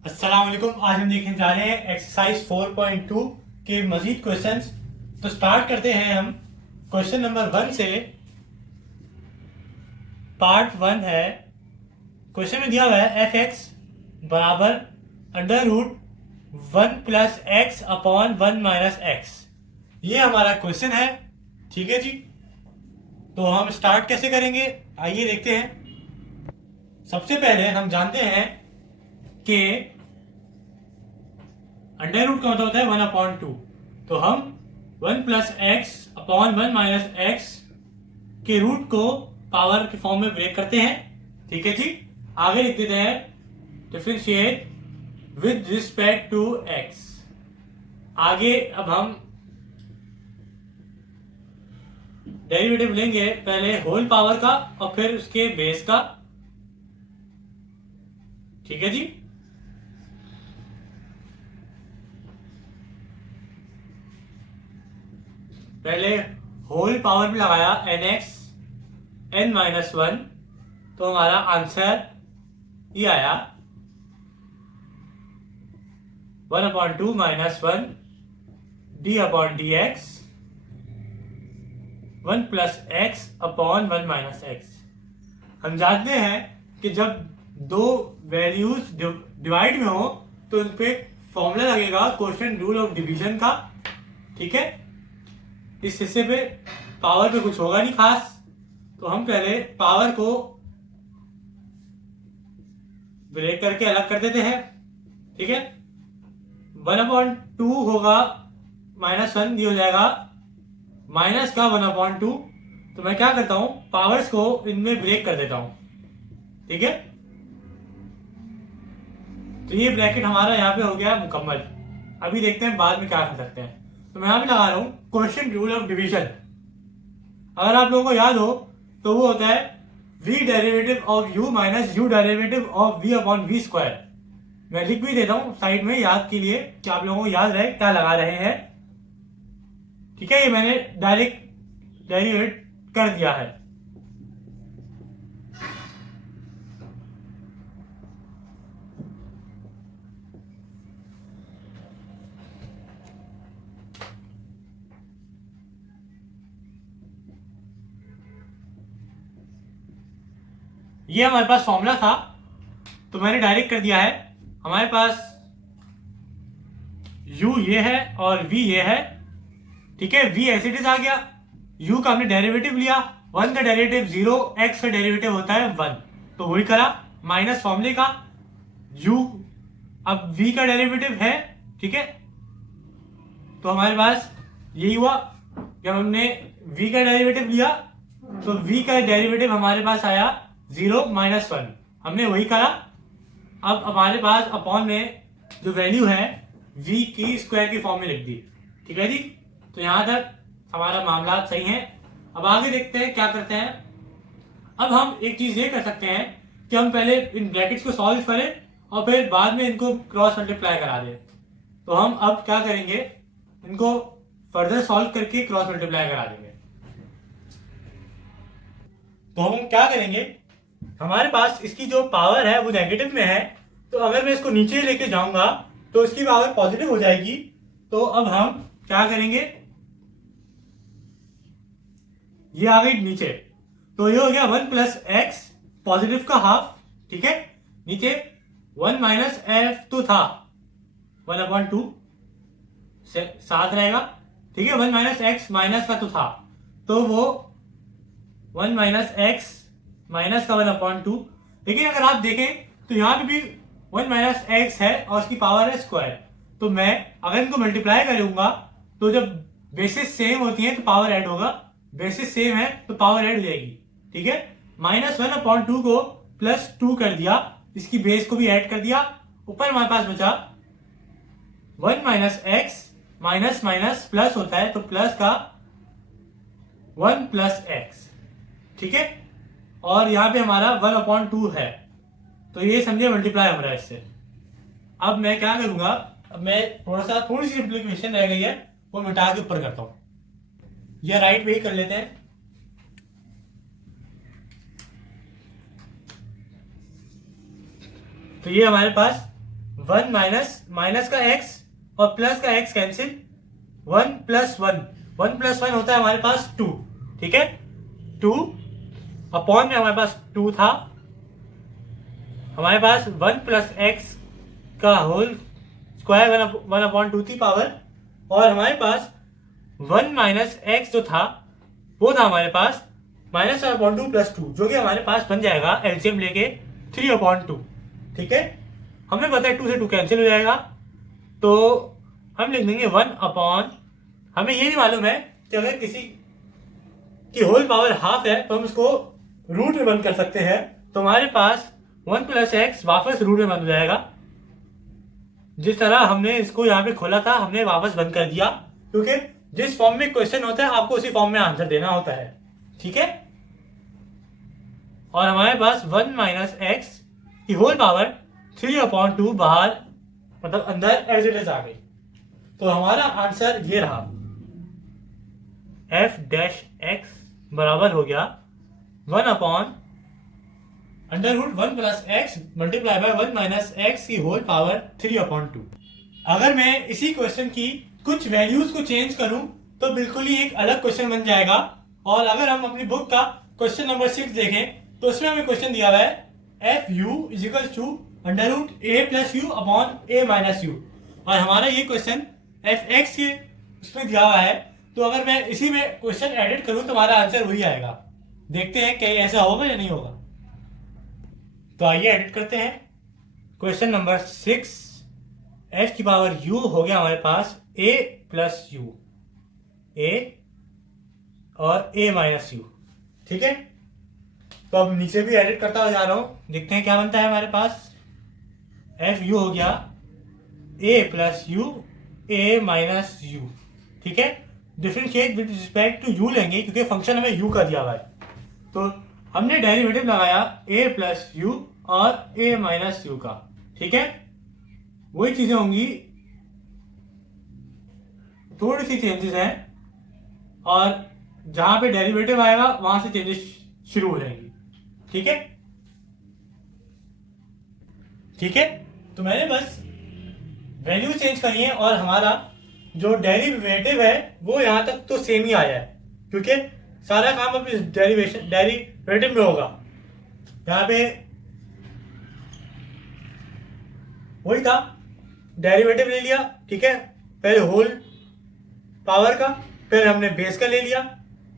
अस्सलाम वालेकुम। आज हम देखने जा रहे हैं एक्सरसाइज 4.2 के मजीद क्वेश्चंस। तो स्टार्ट करते हैं हम क्वेश्चन नंबर 1 से। पार्ट 1 है। क्वेश्चन में दिया हुआ है एफ एक्स बराबर under root 1 plus X upon 1 minus X. ये हमारा क्वेश्चन है। ठीक है जी। तो हम स्टार्ट कैसे करेंगे, आइए देखते हैं। सबसे पहले हम जानते हैं कि अंडर रूट का मतलब होता है 1/2। तो हम 1 plus X upon 1 minus X के रूट को पावर के फॉर्म में ब्रेक करते हैं। ठीक है जी। आगे लिख देते हैं differentiate with respect to X. आगे अब हम डेरिवेटिव लेंगे, पहले होल पावर का और फिर उसके बेस का। ठीक है जी। पहले होल पावर में लगाया nx n-1, तो हमारा आंसर ये आया 1/2 minus 1 d upon D x 1 plus X upon 1 minus x. हम जानते हैं कि जब दो वैल्यूज डिवाइड में हो तो उन पे फॉर्मूला लगेगा क्वोशिएंट रूल ऑफ डिवीजन का। ठीक है। इस हिस्से पे पावर पे कुछ होगा नहीं खास, तो हम पहले पावर को ब्रेक करके अलग कर देते हैं। ठीक है। 1/2 होगा -1, ये हो जाएगा माइनस का 1/2। तो मैं क्या करता हूं, पावर्स को इनमें ब्रेक कर देता हूं। ठीक है। तो ये ब्रैकेट हमारा यहाँ पे हो गया मुकम्मल। अभी देखते हैं बाद में क्या कर सकते हैं। तो मैं यहाँ पे लगा रहा हूं क्वोशिएंट रूल ऑफ डिवीजन। अगर आप लोगों को याद हो तो वो होता है v derivative of u minus u derivative of v upon v square. मैं लिख भी देता हूं साइड में याद के लिए कि आप लोगों को याद रहे क्या लगा रहे हैं। ठीक है। ये मैंने डायरेक्ट डेरिवेट कर दिया है। ये हमारे पास फॉर्मूला था तो मैंने डायरेक्ट कर दिया है। हमारे पास u ये है और v ये है। ठीक है। v एज इट इज आ गया। u का हमने डेरिवेटिव लिया, 1 का डेरिवेटिव 0, x का डेरिवेटिव होता है 1, तो वही करा माइनस फॉर्मूले का u। अब v का डेरिवेटिव है। ठीक है। तो हमारे पास यही हुआ, जब हमने v का डेरिवेटिव लिया तो v का डेरिवेटिव हमारे पास आया 0 - 1, हमने वही करा। अब हमारे पास अपॉन में जो वैल्यू है v की स्क्वायर की फॉर्म में लिख दी। ठीक है जी। तो यहां तक हमारा मामला सही है। अब आगे देखते हैं क्या करते हैं। अब हम एक चीज ये कर सकते हैं कि हम पहले इन ब्रैकेट्स को सॉल्व करें और फिर बाद में इनको क्रॉस मल्टीप्लाई करा दें। तो हम अब क्या करेंगे, इनको फर्दर सॉल्व करके क्रॉस मल्टीप्लाई करा देंगे। तो हम क्या करेंगे, हमारे पास इसकी जो पावर है वो नेगेटिव में है, तो अगर मैं इसको नीचे लेके जाऊंगा तो इसकी पावर पॉजिटिव हो जाएगी। तो अब हम क्या करेंगे, ये आ गई नीचे, तो ये हो गया 1 प्लस एक्स पॉजिटिव का हाफ। ठीक है। नीचे 1 माइनस एफ तो था 1/2 से साथ रहेगा। ठीक है। 1 माइनस एक्स माइनस का तो था, तो वो 1 माइनस एक्स माइनस का 1/2। लेकिन अगर आप देखें तो यहां पे भी 1 माइनस एक्स है और उसकी पावर है स्क्वायर। तो मैं अगर इनको मल्टीप्लाई करूंगा तो जब बेसिस सेम होती है तो पावर ऐड होगा, बेसिस सेम है तो पावर ऐड हो जाएगी। ठीक है। -1/2 को +2 कर दिया, इसकी बेस को भी ऐड कर दिया। ऊपर हमारे पास बचा 1 minus x, minus minus plus होता है तो प्लस का 1 प्लस एक्स। ठीक है। और यहां पे हमारा 1/2 है, तो ये समझिए मल्टीप्लाई हो रहा है इससे। अब मैं क्या करूंगा, अब मैं थोड़ी सी सिंप्लीफिकेशन रह गई है वो मिटा के ऊपर करता हूं। यह राइट वे कर लेते हैं। तो ये हमारे पास 1 माइनस का x और प्लस का x कैंसिल, 1 प्लस 1 होता है हमारे पास 2, ठीक है। 2 अपॉन में हमारे पास 2 था, हमारे पास 1 प्लस एक्स का होल स्क्वायर 1/2 थी पावर, और हमारे पास 1 माइनस एक्स जो था वो था हमारे पास -1/2 प्लस 2, जो कि हमारे पास बन जाएगा एलसीएम लेके 3/2, ठीक है। हमें पता है 2 से 2 कैंसिल हो जाएगा, तो हम लिख देंगे 1 अपॉन, हमें ये नहीं मालूम है कि अगर किसी की होल पावर हाफ है तो हम इसको रूट में बंद कर सकते हैं, तो हमारे पास 1 प्लस एक्स वापस रूट में बंद हो जाएगा। जिस तरह हमने इसको यहाँ पे खोला था हमने वापस बंद कर दिया, क्योंकि जिस फॉर्म में क्वेश्चन होता है आपको उसी फॉर्म में आंसर देना होता है, ठीक है। और हमारे पास 1 माइनस एक्स की होल पावर 3/2 बाहर मतलब अंदर एज इट इज आ गई, तो हमारा आंसर ये रहा, f डैश x बराबर हो गया 1/√1 plus x multiply by 1 minus x की होल पावर 3/2। अगर मैं इसी क्वेश्चन की कुछ वैल्यूज को चेंज करूं तो बिल्कुल ही एक अलग क्वेश्चन बन जाएगा। और अगर हम अपनी बुक का क्वेश्चन नंबर 6 देखें तो उसमें हमें क्वेश्चन दिया हुआ है FU = √a plus you upon a minus you, और हमारा ये क्वेश्चन FX के उसमें दिया हुआ है, तो अगर मैं इसी में क्वेश्चन एडिट करूं तो हमारा आंसर वही आएगा। देखते हैं क्या ऐसा होगा या नहीं होगा। तो आइए एडिट करते हैं। क्वेश्चन नंबर 6, f की पावर u हो गया हमारे पास a प्लस यू, a और a माइनस यू, ठीक है। तो अब नीचे भी एडिट करता हुआ जा रहा हूं, देखते हैं क्या बनता है हमारे पास। f u हो गया a plus U a minus U, ठीक है। Differentiate with respect to u लेंगे क्योंकि फंक्शन हमें u का दिया हुआ है, तो हमने डेरिवेटिव लगाया a प्लस यू और a माइनस यू का, ठीक है। वही चीजें होंगी, थोड़ी सी चेंजेस हैं, और जहां पे डेरिवेटिव आएगा वहां से चेंजेस शुरू हो जाएंगी, ठीक है। ठीक है, तो मैंने बस वैल्यू चेंज करी है और हमारा जो डेरिवेटिव है वो यहां तक तो सेम ही आया है, क्योंकि सारा काम अब इस डेरिवेटिव में होगा। यहाँ पे वही था, डेरिवेटिव ले लिया, ठीक है, पहले होल पावर का, फिर हमने बेस का ले लिया,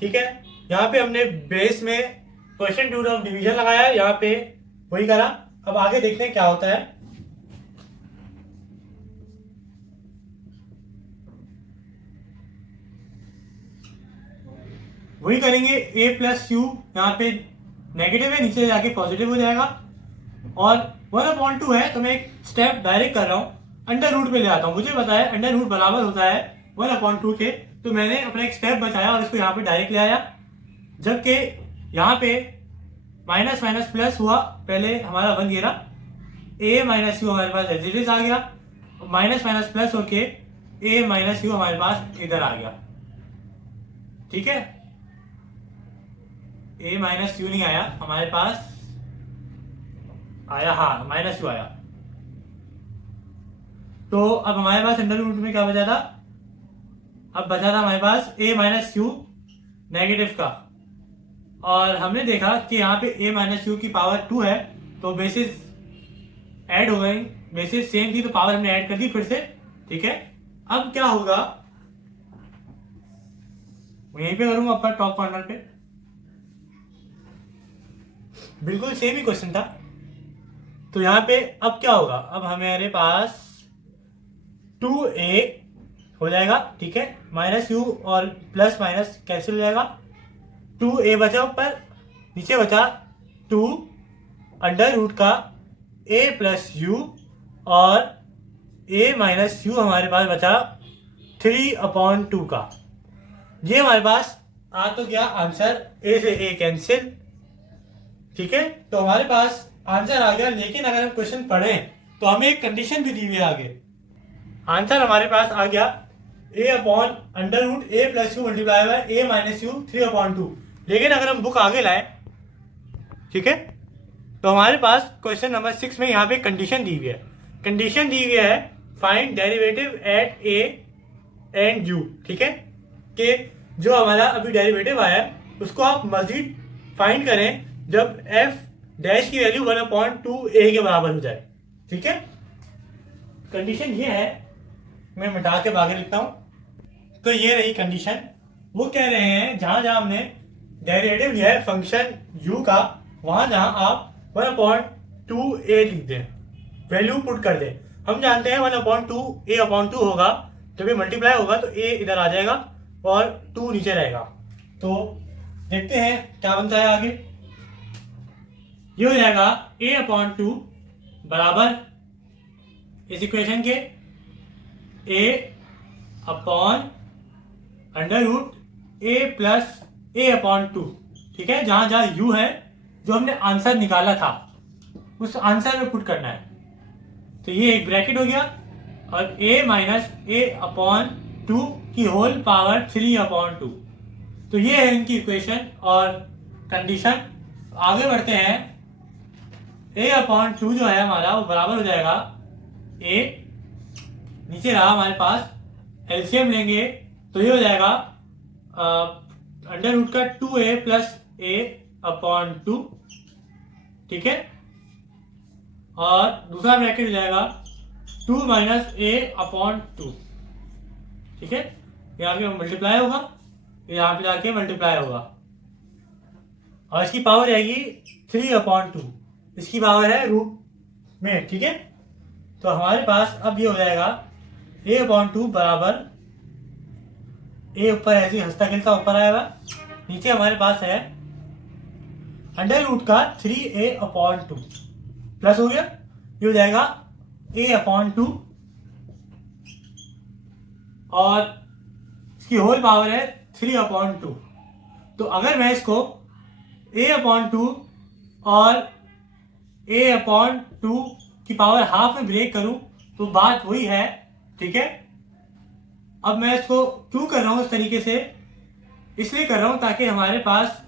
ठीक है। यहाँ पे हमने बेस में क्वेश्चन टू ऑफ डिवीजन लगाया, यहाँ पे वही करा। अब आगे देखते हैं क्या होता है। वही करेंगे, a प्लस यू यहाँ पे नेगेटिव है, नीचे जाके पॉजिटिव हो जाएगा, और 1/2 है तो मैं एक स्टेप डायरेक्ट कर रहा हूँ, अंडर रूट पे ले आता हूँ। मुझे पता है अंडर रूट बराबर होता है 1/2 के, तो मैंने अपना एक स्टेप बचाया और इसको यहाँ पे डायरेक्ट ले आया। जबकि यहाँ पे माइनस माइनस प्लस हुआ, पहले हमारा बन गया a माइनस यू हमारे पास एज इट इज आ गया, माइनस माइनस प्लस होके a माइनस यू हमारे पास इधर आ गया, ठीक है। a माइनस यू नहीं आया हमारे पास, आया हाँ माइनस यू आया। तो अब हमारे पास अंडर रूट में क्या बचा था, अब बचा था हमारे पास a माइनस यू नेगेटिव का, और हमने देखा कि यहाँ पे a माइनस यू की पावर 2 है, तो बेसिस ऐड हो गई, बेसिस सेम थी तो पावर हमने ऐड कर दी फिर से, ठीक है। अब क्या होगा, यहीं पे करूंगा अपर टॉप कॉर्नर पे, बिल्कुल सेम ही क्वेश्चन था। तो यहाँ पे अब क्या होगा, अब हमारे पास 2a हो जाएगा, ठीक है, माइनस यू और प्लस माइनस कैंसिल हो जाएगा, 2a बचा ऊपर, नीचे बचा 2 अंडर रूट का a प्लस यू, और a माइनस यू हमारे पास बचा 3/2 का। ये हमारे पास आ तो गया आंसर, a से a कैंसिल, ठीक है। तो हमारे पास आंसर आ गया, लेकिन अगर हम क्वेश्चन पढ़ें तो हमें एक कंडीशन भी दी हुई है आगे। आंसर हमारे पास आ गया a/√a plus you multiply by a minus you 3/2, लेकिन अगर हम बुक आगे लाए, ठीक है, तो हमारे पास क्वेश्चन नंबर 6 में यहाँ पे कंडीशन दी हुई है। कंडीशन दी गई है find derivative eight A and you, ठीक है, कि जो हमारा अभी डेरिवेटिव आया है उसको आप मजीद फाइंड करें जब एफ डैश की वैल्यू 1/2 a के बराबर हो जाए, ठीक है। कंडीशन ये है, मैं मिटा के आगे लिखता हूं। तो ये रही कंडीशन। वो कह रहे हैं जहां जहां हमने डेरिवेटिव लिया है फंक्शन u का, वहां जहां आप 1/2a लिख दें, वैल्यू पुट कर दें। हम जानते हैं 1/2 होगा, जब ये मल्टीप्लाई होगा तो a इधर आ जाएगा और 2 नीचे रहेगा। तो देखते हैं क्या बनता है आगे। ये हो जाएगा a/2 बराबर इस इक्वेशन के a/√a+a/2, ठीक है। जहां जहां u है, जो हमने आंसर निकाला था उस आंसर में पुट करना है। तो ये एक ब्रैकेट हो गया और a माइनस a/2 की होल पावर 3/2। तो ये है इनकी इक्वेशन और कंडीशन। आगे बढ़ते हैं। a/2 जो है हमारा वो बराबर हो जाएगा a, नीचे रहा हमारे पास, एलसीएम लेंगे तो ये हो जाएगा √2a+a/2, ठीक है। और दूसरा ब्रैकेट हो जाएगा 2 माइनस a/2, ठीक है। यहाँ पे मल्टीप्लाई होगा, यहाँ पे जाके मल्टीप्लाई होगा और इसकी पावर आएगी 3/2, इसकी पावर है रूट में, ठीक है। तो हमारे पास अब ये हो जाएगा a/2 बराबर, a ऊपर ऐसे हंसता खेलता ऊपर आएगा, नीचे हमारे पास है √ का 3a/2 प्लस हो गया, ये हो जाएगा a/2 और इसकी होल पावर है 3/2। तो अगर मैं इसको a/2 और a/2 की पावर हाफ में ब्रेक करूं तो बात वही है, ठीक है। अब मैं इसको क्यों कर रहा हूं इस तरीके से, इसलिए कर रहा हूं ताकि हमारे पास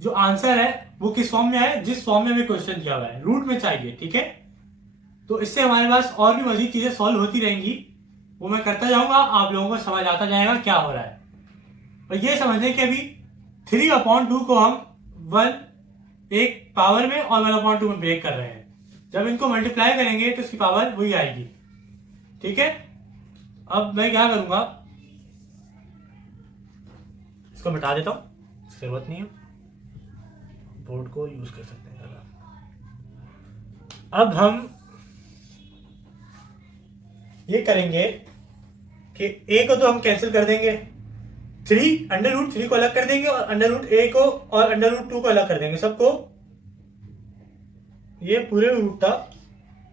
जो आंसर है वो किस फॉर्म में आए, जिस फॉर्म में हमें क्वेश्चन दिया हुआ है, रूट में चाहिए, ठीक है। तो इससे हमारे पास और भी मजीद चीजें सॉल्व होती रहेंगी, वो मैं करता जाऊंगा, आप लोगों को समझ आता जाएगा क्या हो रहा है। और ये समझने के अभी 3/2 को हम 1 एक पावर में और 1/2 में ब्रेक कर रहे हैं। जब इनको मल्टीप्लाई करेंगे तो इसकी पावर वही आएगी, ठीक है। अब मैं क्या करूंगा, इसको मिटा देता हूं, जरूरत नहीं है, बोर्ड को यूज कर सकते हैं। अब हम ये करेंगे कि a को तो हम कैंसिल कर देंगे, 3 को अलग कर देंगे और √a को और √2 को अलग कर देंगे सबको। ये पूरे में रूट था,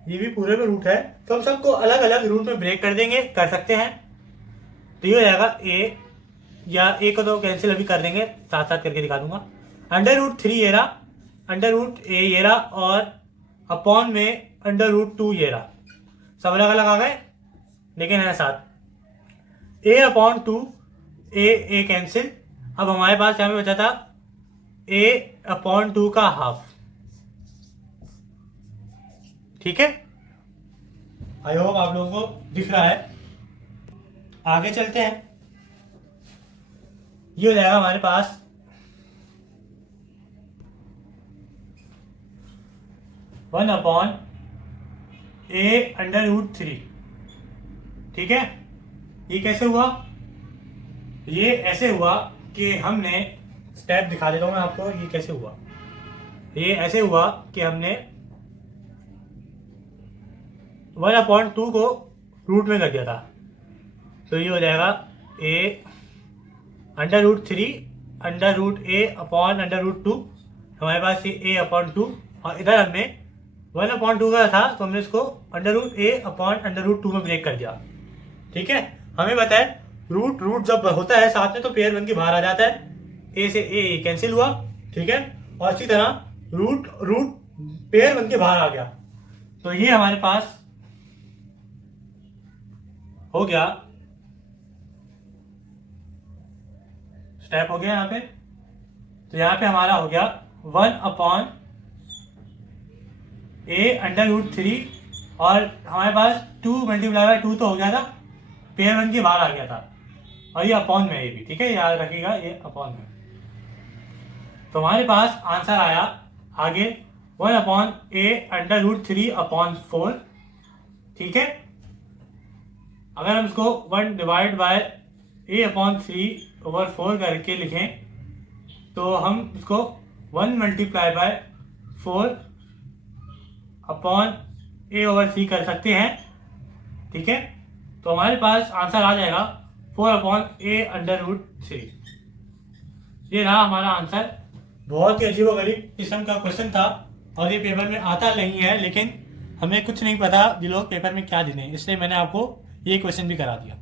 ये भी पूरे में रूट है, तो हम सबको अलग अलग रूट में ब्रेक कर देंगे, कर सकते हैं। तो ये हो जाएगा a, या a को तो कैंसिल अभी कर देंगे, साथ साथ करके दिखा दूंगा। √3 ये रहा, √a ये रहा और अपॉन में √2 ये रहा, सब अलग अलग आ गए लेकिन है साथ। a/2 a cancel. अब हमारे पास यहाँ पे बचा था a/2 का हाफ, ठीक है। आई होप आप लोगों को दिख रहा है। आगे चलते हैं। ये हो जाएगा हमारे पास 1/a√3, ठीक है। ये कैसे हुआ, ये ऐसे हुआ कि हमने, स्टेप दिखा देता हूं मैं आपको ये कैसे हुआ। ये ऐसे हुआ कि हमने 1/2 को रूट में कर दिया था, तो ये हो जाएगा a√3 √a/√2, हमारे पास ये a/2 और इधर हमने 1/2 का था तो हमने इसको √a/√2 में ब्रेक कर दिया, ठीक है। हमें पता है रूट जब होता है साथ में तो पेयर बन के बाहर आ जाता है, a से a कैंसिल हुआ, ठीक है। और इसी तरह रूट पेयर बन के बाहर आ गया, तो ये हमारे पास हो गया, स्टेप हो गया यहाँ पे। तो यहाँ पे हमारा हो गया 1/a√3 और हमारे पास 2 मल्टीप्लाई बाय 2 तो हो गया था, पेयर वन के बाहर आ गया था, और ये अपॉन में ये भी, ठीक है, याद रखिएगा ये अपॉन में। तो हमारे पास आंसर आया आगे 1/a√3/4, ठीक है। अगर हम इसको 1 डिवाइड बाय a/3/4 करके लिखें तो हम इसको 1 मल्टीप्लाई बाय 4/a/3 कर सकते हैं, ठीक है। तो हमारे पास आंसर आ जाएगा 4/a√3। ये रहा हमारा आंसर। बहुत ही अजीबोगरीब किस्म का क्वेश्चन था और ये पेपर में आता नहीं है, लेकिन हमें कुछ नहीं पता ये लोग पेपर में क्या देने, इसलिए मैंने आपको ये क्वेश्चन भी करा दिया।